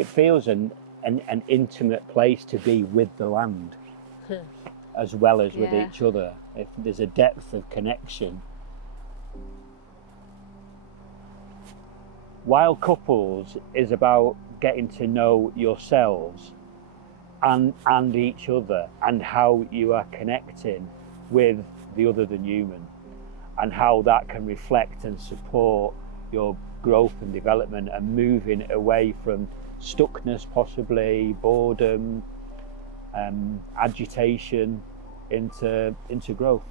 it feels an intimate place to be with the land as well as with each other. If there's a depth of connection. Wild Couples is about getting to know yourselves and each other, and how you are connecting with the other than human, and how that can reflect and support your growth and development, and moving away from stuckness, possibly boredom, agitation, into growth.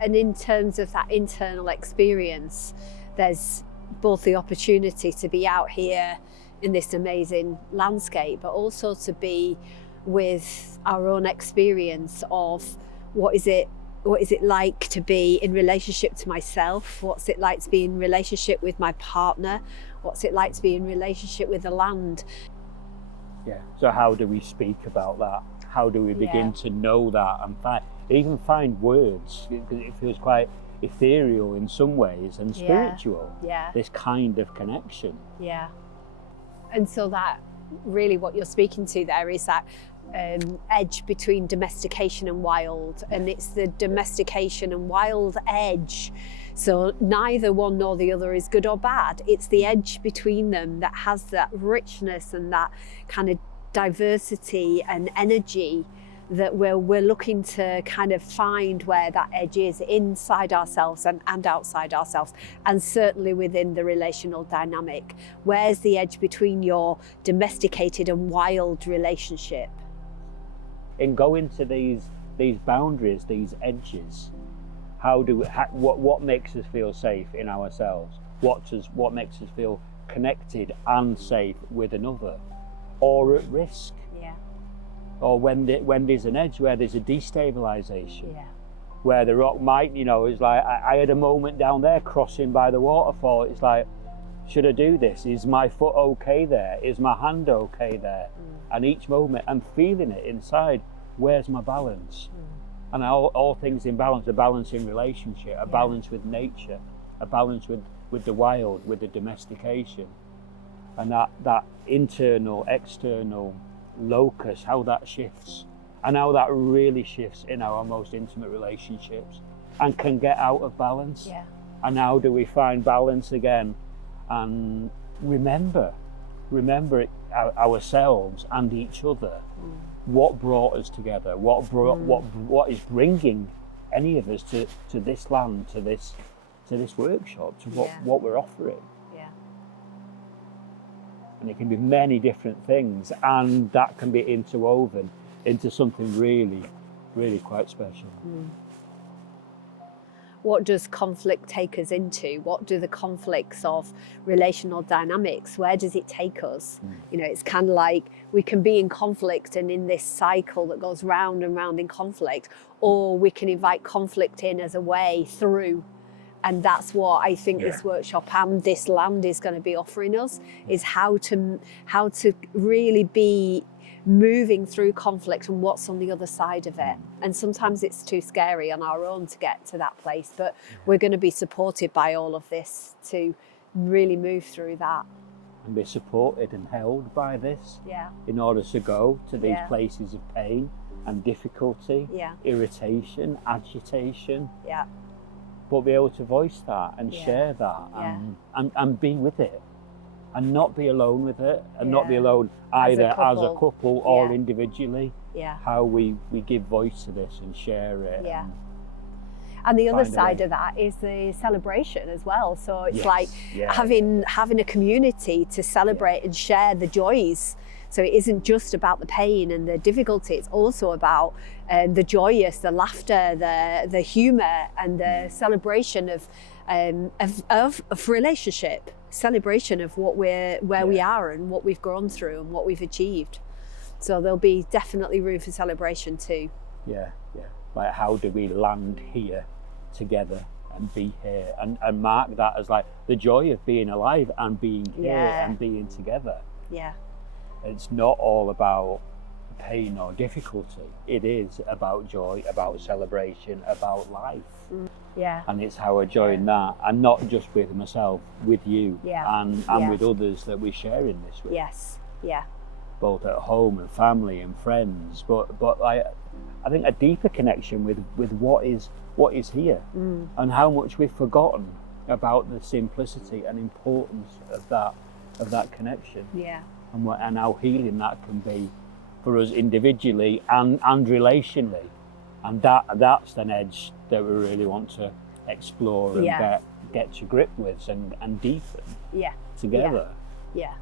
And in terms of that internal experience, there's both the opportunity to be out here in this amazing landscape, but also to be with our own experience of what is it like to be in relationship to myself, what's it like to be in relationship with my partner, what's it like to be in relationship with the land. Yeah, so how do we speak about that? How do we begin to know that and find words? Because it feels quite ethereal in some ways and spiritual, this kind of connection. Yeah. And so that really what you're speaking to there is that edge between domestication and wild, and it's the domestication and wild edge. So neither one nor the other is good or bad. It's the edge between them that has that richness and that kind of diversity and energy that we're looking to kind of find where that edge is inside ourselves and outside ourselves, and certainly within the relational dynamic. Where's the edge between your domesticated and wild relationship? In going to these boundaries, these edges, what makes us feel safe in ourselves? What makes us feel connected and safe with another, or at risk? Or when there's an edge where there's a destabilization, where the rock might, it's like, I had a moment down there crossing by the waterfall. It's like, should I do this? Is my foot okay there? Is my hand okay there? And each moment I'm feeling it inside. Where's my balance? And all things in balance, a balance in relationship, a balance with nature, a balance with the wild, with the domestication. And that internal, external locus, how that shifts, and how that really shifts in our most intimate relationships and can get out of balance. And how do we find balance again and remember ourselves and each other? What brought us together? What is bringing any of us to this land, to this workshop, to what we're offering? And it can be many different things, and that can be interwoven into something really, really quite special. What does conflict take us into? What do the conflicts of relational dynamics, where does it take us? It's kind of like we can be in conflict and in this cycle that goes round and round in conflict, or we can invite conflict in as a way through. And that's what I think this workshop and this land is going to be offering us, is how to really be moving through conflict and what's on the other side of it. And sometimes it's too scary on our own to get to that place, but we're going to be supported by all of this to really move through that. And be supported and held by this in order to go to these places of pain and difficulty, irritation, agitation. But be able to voice that and share that and be with it, and not be alone with it, and not be alone either as a couple or individually. How we give voice to this and share it. And the other side of that is the celebration as well. So it's like having a community to celebrate and share the joys. So it isn't just about the pain and the difficulty, it's also about the joyous, the laughter, the humour, and the celebration of relationship, celebration of where we are and what we've grown through and what we've achieved. So there'll be definitely room for celebration too. Like, how do we land here together and be here and mark that as like the joy of being alive and being here and being together. It's not all about pain or difficulty. It is about joy, about celebration, about life. And it's how I join that, and not just with myself, with you and with others that we share in this with. Yeah. both at home and family and friends, but I think a deeper connection with what is here, and how much we've forgotten about the simplicity and importance of that connection, Yeah. and how healing that can be for us individually and relationally, and that's an edge that we really want to explore and get to grip with and deepen together. Yeah.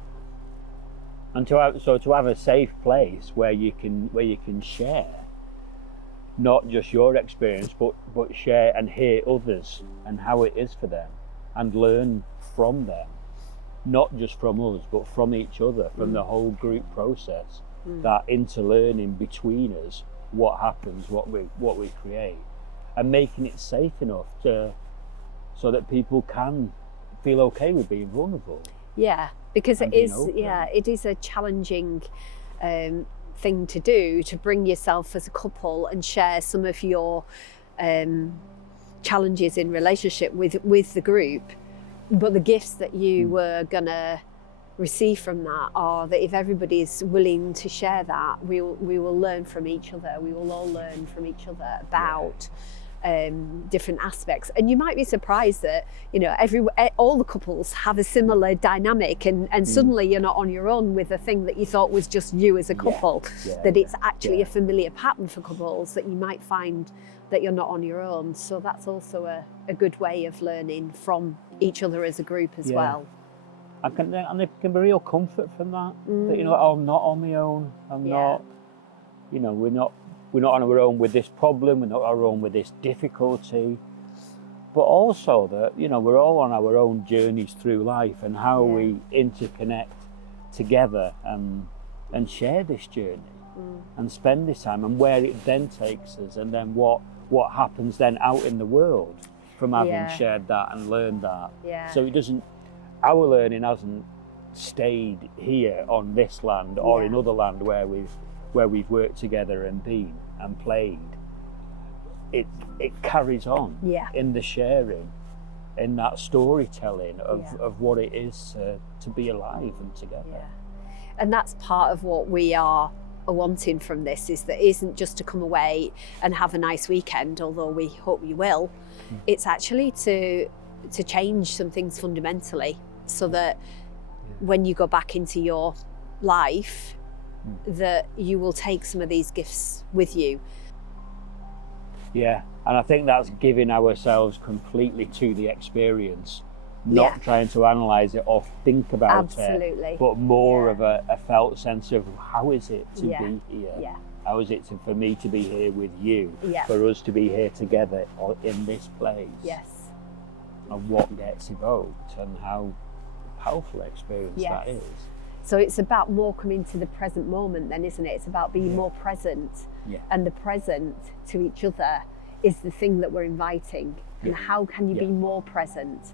And to have a safe place where you can share not just your experience, but share and hear others and how it is for them, and learn from them, not just from us, but from each other, from the whole group process. That interlearning between us, what happens, what we create, and making it safe enough so that people can feel okay with being vulnerable. Yeah, because it is a challenging thing to do, to bring yourself as a couple and share some of your challenges in relationship with the group. But the gifts that you were gonna receive from that are that if everybody's willing to share that, we will learn from each other. We will all learn from each other about different aspects, and you might be surprised that all the couples have a similar dynamic, and suddenly you're not on your own with a thing that you thought was just you as a couple. That it's actually a familiar pattern for couples, that you might find that you're not on your own. So that's also a good way of learning from each other as a group as well. And there can be real comfort from that. That I'm not on my own. I'm not. We're not on our own with this problem. We're not on our own with this difficulty. But also that we're all on our own journeys through life, and how we interconnect together and share this journey and spend this time, and where it then takes us, and then what happens then out in the world from having shared that and learned that. So our learning hasn't stayed here on this land or in other land where we've worked together and been and played. It carries on in the sharing, in that storytelling of what it is to be alive and together. And that's part of what we are wanting from this, is that it isn't just to come away and have a nice weekend, although we hope you will. It's actually to change some things fundamentally, so that when you go back into your life, that you will take some of these gifts with you. Yeah, and I think that's giving ourselves completely to the experience, not trying to analyse it or think about it, but more of a felt sense of how is it to be here? How is it for me to be here with you? For us to be here together in this place? And what gets evoked, and how powerful experience that is. So it's about more coming to the present moment then, isn't it? It's about being more present, and the present to each other is the thing that we're inviting. And how can you be more present